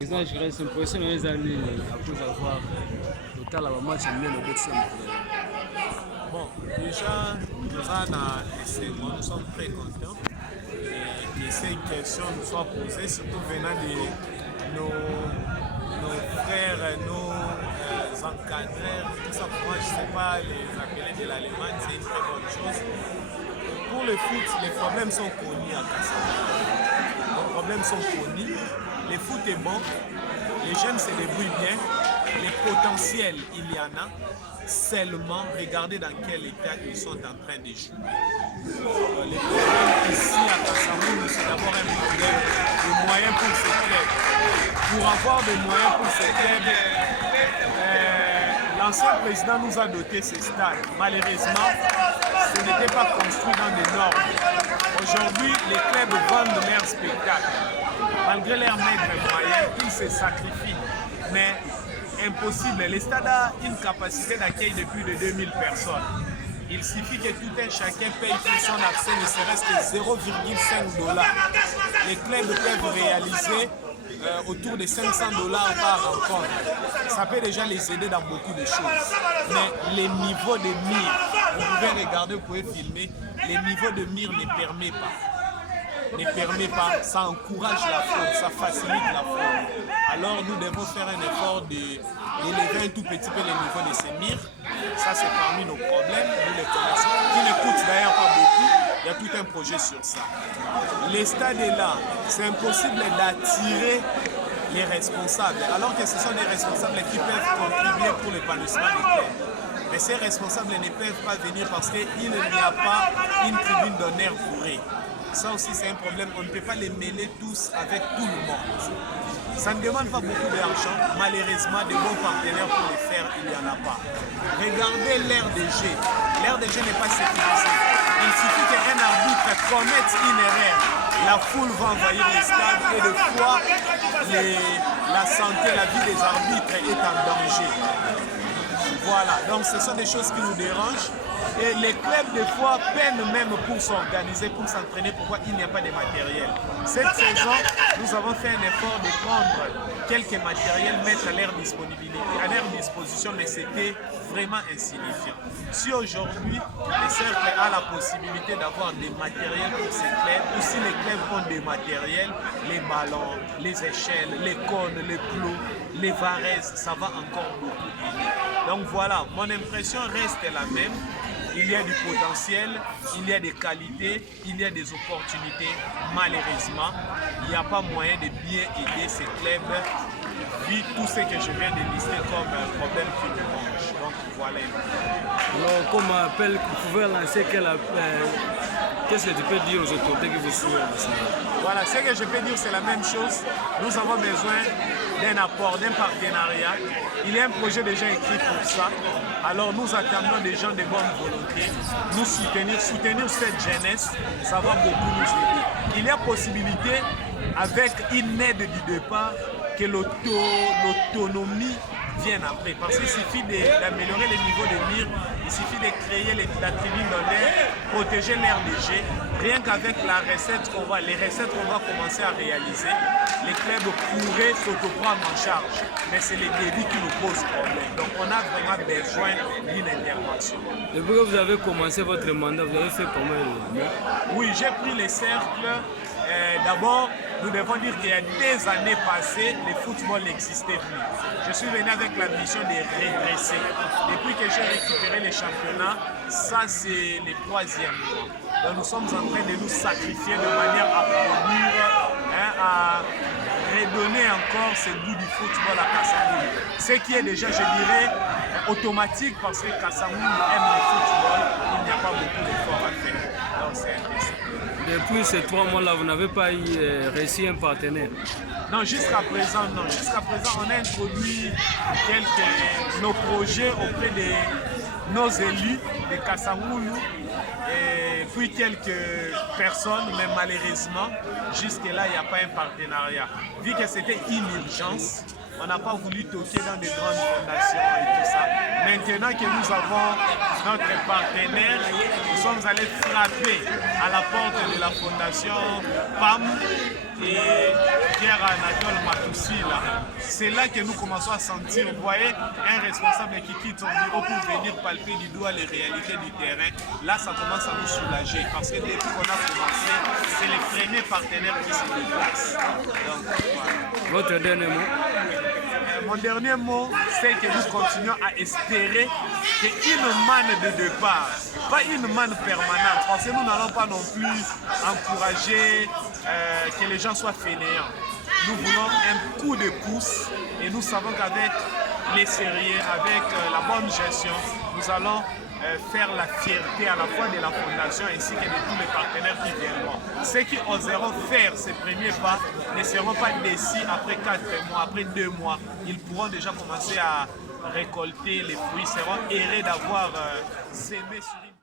Je reste impressionné les années après avoir total à match amené le but simple. Bon, déjà, nous sommes très contents que ces questions nous soient posées, surtout venant de nos frères, nos encadreurs, tout ça. Pour moi, je ne sais pas les appeler de l'Allemagne, c'est une très bonne chose. Pour le foot, les problèmes sont connus à Kassam. Les problèmes sont connus. Le foot est bon, les jeunes se débrouillent bien, les potentiels, il y en a. Seulement, regardez dans quel état ils sont en train de jouer. Les problèmes ici à Kassamoun, c'est d'abord un problème de moyens pour ces clubs. Pour avoir des moyens pour ces clubs, l'ancien président nous a doté ces stades. Malheureusement, ce n'était pas construit dans des normes. Aujourd'hui, les clubs vendent leurs spectacles. Malgré leurs maigres moyens, ils se sacrifient. Mais impossible. Les stades ont une capacité d'accueil de plus de 2000 personnes. Il suffit que tout un chacun paye pour son accès, ne serait-ce que 0,5 $. Les clubs peuvent réaliser autour de 500 $ par rencontre. Ça peut déjà les aider dans beaucoup de choses. Mais les niveaux de mire, vous pouvez regarder, vous pouvez filmer, les niveaux de mire ne permettent pas, ça encourage la faune, ça facilite la faune. Alors nous devons faire un effort d'élever un tout petit peu le niveau de ces mires. Ça c'est parmi nos problèmes, nous les connaissons, qui ne coûtent d'ailleurs pas beaucoup. Il y a tout un projet sur ça. Les stades est là, c'est impossible d'attirer les responsables, alors que ce sont des responsables qui peuvent contribuer pour l'épanouissement des clubs. Mais ces responsables ne peuvent pas venir parce qu'il n'y a pas une tribune d'honneur pour eux. Ça aussi c'est un problème, on ne peut pas les mêler tous avec tout le monde. Ça ne demande pas beaucoup d'argent, malheureusement des bons partenaires pour les faire, il n'y en a pas. Regardez l'aire de jeu, l'aire de jeu n'est pas sécurisée. Il suffit qu'un arbitre commette une erreur, la foule va envahir les stades et de fois la santé, la vie des arbitres est en danger. Voilà, donc ce sont des choses qui nous dérangent. Et les clubs, des fois, peinent même pour s'organiser, pour s'entraîner. Pourquoi il n'y a pas de matériel? Cette saison, nous avons fait un effort de prendre quelques matériels, mettre à leur disponibilité, à leur disposition, mais c'était vraiment insignifiant. Si aujourd'hui, les cercles a la possibilité d'avoir des matériels pour ces clubs, ou si les clubs ont des matériels, les ballons, les échelles, les cônes, les clous, les varaises, ça va encore beaucoup aider. Donc voilà, mon impression reste la même. Il y a du potentiel, il y a des qualités, il y a des opportunités. Malheureusement, il n'y a pas moyen de bien aider ces clubs, vu tout ce que je viens de lister comme problème qui nous mange. Donc voilà. Alors, comme appel, vous pouvez lancer qu'est-ce que tu peux dire aux autorités qui vous suivent? Voilà, ce que je peux dire, c'est la même chose. Nous avons besoin d'un apport, d'un partenariat. Il y a un projet déjà écrit pour ça. Alors nous attendons des gens de bonne volonté, nous soutenir cette jeunesse, ça va beaucoup nous aider. Il y a possibilité, avec une aide du départ, que l'autonomie vienne après. Parce qu'il suffit d'améliorer les niveaux de mire, il suffit de créer la tribune d'honneur, protéger l'air de jeu. Rien qu'avec les recettes qu'on va commencer à réaliser, les clubs pourraient s'auto-prendre en charge. Mais c'est les débits qui nous posent problème. Donc on a vraiment besoin d'une intervention. Depuis que vous avez commencé votre mandat, vous avez fait comment? Oui, j'ai pris les cercles. D'abord, nous devons dire qu'il y a des années passées, le football n'existait plus. Je suis venu avec la mission de redresser. Depuis que j'ai récupéré les championnats, ça c'est le 3e mois. Donc nous sommes en train de nous sacrifier de manière à produire, à redonner encore ce goût du football à Kassamoun. Ce qui est déjà, je dirais, automatique parce que Kassamoun aime le football, il n'y a pas beaucoup d'efforts à faire. Donc c'est intéressant. Depuis ces 3 mois-là, vous n'avez pas réussi un partenaire? Non, jusqu'à présent, non. Jusqu'à présent, on a introduit nos projets auprès de nos élus de Kassamoun et puis quelques personnes, mais malheureusement, jusque-là, il n'y a pas un partenariat. Vu que c'était une urgence, on n'a pas voulu toquer dans de grandes fondations et tout ça. Maintenant que nous avons notre partenaire, nous sommes allés frapper à la porte de la fondation PAM et Pierre Anatole Matoussi, c'est là que nous commençons à sentir, vous voyez, un responsable qui quitte son bureau pour venir palper du doigt les réalités du terrain. Là, ça commence à nous soulager parce que depuis qu'on a commencé, c'est les premiers partenaires qui se déplacent. Donc, voilà. Votre dernier mot? Mon dernier mot, c'est que nous continuons à espérer qu'une manne de départ, pas une manne permanente, parce que nous n'allons pas non plus encourager que les gens soient fainéants. Nous voulons un coup de pouce et nous savons qu'avec les sérieux, avec la bonne gestion, nous allons faire la fierté à la fois de la fondation ainsi que de tous les partenaires qui viendront. Ceux qui oseront faire ces premiers pas ne seront pas déçus après 4 mois, après 2 mois. Ils pourront déjà commencer à récolter les fruits, seront heureux d'avoir sémé sur une